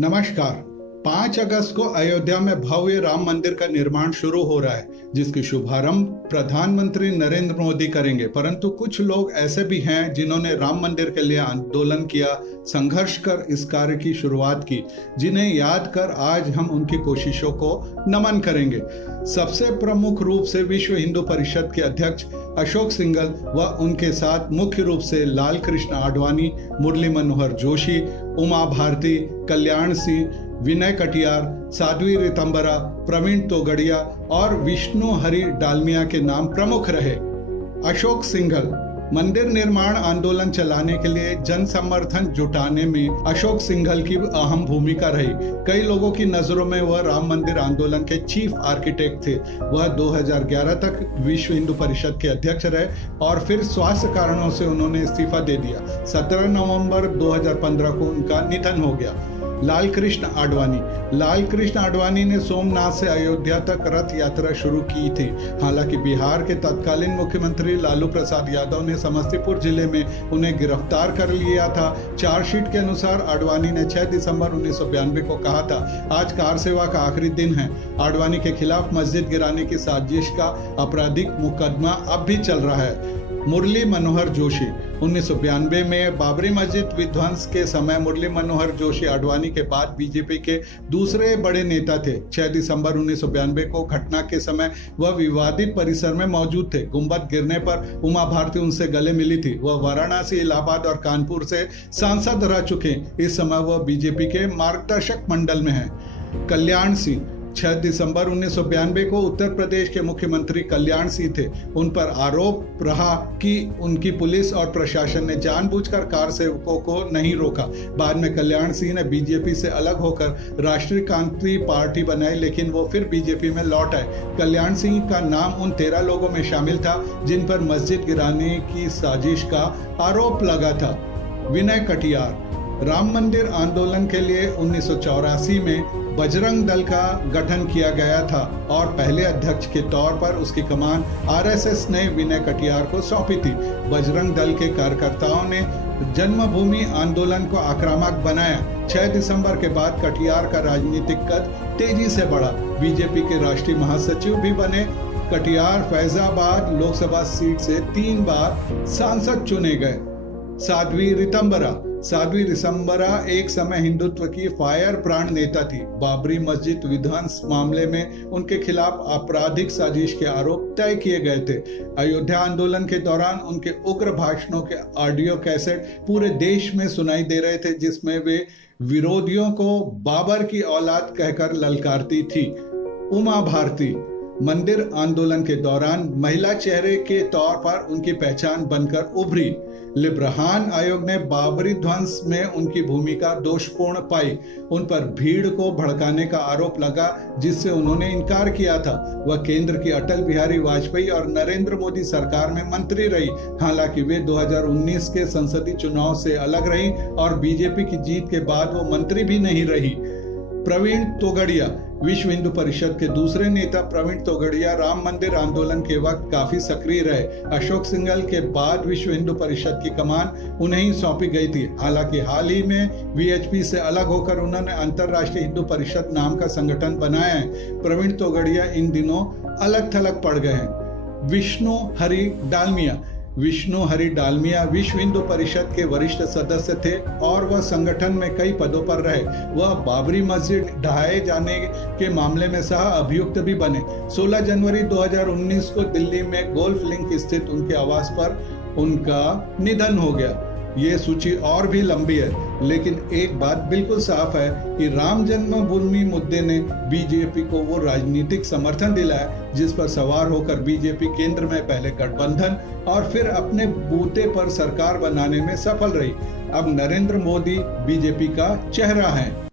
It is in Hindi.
नमस्कार। 5 अगस्त को अयोध्या में भव्य राम मंदिर का निर्माण शुरू हो रहा है, जिसकी शुभारंभ प्रधानमंत्री नरेंद्र मोदी करेंगे। परंतु कुछ लोग ऐसे भी हैं जिन्होंने राम मंदिर के लिए आंदोलन किया, संघर्ष कर इस कार्य की शुरुआत की, जिन्हें याद कर आज हम उनकी कोशिशों को नमन करेंगे। सबसे प्रमुख रूप से विश्व हिंदू परिषद के अध्यक्ष अशोक सिंघल व उनके साथ मुख्य रूप से लाल कृष्ण आडवाणी, मुरली मनोहर जोशी, उमा भारती, कल्याण सिंह, विनय कटियार, साध्वी रितंबरा, प्रवीण तोगड़िया और विष्णु हरि डालमिया के नाम प्रमुख रहे। अशोक सिंघल मंदिर निर्माण आंदोलन चलाने के लिए जन समर्थन जुटाने में अशोक सिंघल की अहम भूमिका रही। कई लोगों की नजरों में वह राम मंदिर आंदोलन के चीफ आर्किटेक्ट थे। वह 2011 तक विश्व हिंदू परिषद के अध्यक्ष रहे और फिर स्वास्थ्य कारणों से उन्होंने इस्तीफा दे दिया। 17 नवंबर 2015 को उनका निधन हो गया। लाल कृष्ण आडवाणी ने सोमनाथ से अयोध्या तक रथ यात्रा शुरू की थी। हालांकि बिहार के तत्कालीन मुख्यमंत्री लालू प्रसाद यादव ने समस्तीपुर जिले में उन्हें गिरफ्तार कर लिया था। चार्जशीट के अनुसार आडवाणी ने 6 दिसंबर 1992 को कहा था, आज कार सेवा का आखिरी दिन है। आडवाणी के खिलाफ मस्जिद गिराने की साजिश का आपराधिक मुकदमा अब भी चल रहा है। मुरली मनोहर जोशी 1992 में बाबरी मस्जिद विध्वंस के समय मुरली मनोहर जोशी आडवाणी के बाद बीजेपी के दूसरे बड़े नेता थे। 6 दिसंबर 1992 को घटना के समय वह विवादित परिसर में मौजूद थे। गुंबद गिरने पर उमा भारती उनसे गले मिली थी। वह वाराणसी, इलाहाबाद और कानपुर से सांसद रह चुके। इस समय वह बीजेपी के मार्गदर्शक मंडल में हैं। कल्याण सिंह 6 दिसंबर 1992 को उत्तर प्रदेश के मुख्यमंत्री कल्याण सिंह थे। उन पर आरोप रहा कि उनकी पुलिस और प्रशासन ने जानबूझकर कार सेवकों को नहीं रोका। बाद में कल्याण सिंह ने बीजेपी से अलग होकर राष्ट्रीय क्रांति पार्टी बनाई, लेकिन वो फिर बीजेपी में लौट आए। कल्याण सिंह का नाम उन 13 लोगों में शामिल था जिन पर मस्जिद गिराने की साजिश का आरोप लगा था। विनय कटियार राम मंदिर आंदोलन के लिए 1984 में बजरंग दल का गठन किया गया था और पहले अध्यक्ष के तौर पर उसकी कमान आरएसएस ने विनय कटियार को सौंपी थी। बजरंग दल के कार्यकर्ताओं ने जन्मभूमि आंदोलन को आक्रामक बनाया। 6 दिसंबर के बाद कटियार का राजनीतिक कद तेजी से बढ़ा। बीजेपी के राष्ट्रीय महासचिव भी बने। कटियार फैजाबाद लोकसभा सीट से 3 बार सांसद चुने गए। साध्वी रितंबरा एक समय हिंदुत्व की फायर ब्रांड नेता थी। बाबरी मस्जिद विध्वंस मामले में उनके खिलाफ आपराधिक साजिश के आरोप तय किए गए थे। अयोध्या आंदोलन के दौरान उनके उग्र भाषणों के ऑडियो कैसेट पूरे देश में सुनाई दे रहे थे, जिसमें वे विरोधियों को बाबर की औलाद कहकर ललकारती थी। उमा भारती मंदिर आंदोलन के दौरान महिला चेहरे के तौर पर उनकी पहचान बनकर उभरी। लिब्रहान आयोग ने बाबरी ध्वंस में उनकी भूमिका दोषपूर्ण पाई। उन पर भीड़ को भड़काने का आरोप लगा, जिससे उन्होंने इनकार किया था। वह केंद्र की अटल बिहारी वाजपेयी और नरेंद्र मोदी सरकार में मंत्री रही। हालांकि वे 2019 के संसदीय चुनाव से अलग रही और बीजेपी की जीत के बाद वो मंत्री भी नहीं रही। प्रवीण तोगड़िया विश्व हिंदू परिषद के दूसरे नेता प्रवीण तोगड़िया राम मंदिर आंदोलन के वक्त काफी सक्रिय रहे। अशोक सिंघल के बाद विश्व हिंदू परिषद की कमान उन्हें ही सौंपी गई थी। हालांकि हाल ही में वीएचपी से अलग होकर उन्होंने अंतरराष्ट्रीय हिंदू परिषद नाम का संगठन बनाया है। प्रवीण तोगड़िया इन दिनों अलग थलग पड़ गए हैं। विष्णु हरि डालमिया विश्व हिंदू परिषद के वरिष्ठ सदस्य थे और वह संगठन में कई पदों पर रहे। वह बाबरी मस्जिद ढहाए जाने के मामले में सह अभियुक्त भी बने। 16 जनवरी 2019 को दिल्ली में गोल्फ लिंक स्थित उनके आवास पर उनका निधन हो गया। ये सूची और भी लंबी है, लेकिन एक बात बिल्कुल साफ है कि राम जन्मभूमि मुद्दे ने बीजेपी को वो राजनीतिक समर्थन दिलाया जिस पर सवार होकर बीजेपी केंद्र में पहले गठबंधन और फिर अपने बूते पर सरकार बनाने में सफल रही। अब नरेंद्र मोदी बीजेपी का चेहरा है।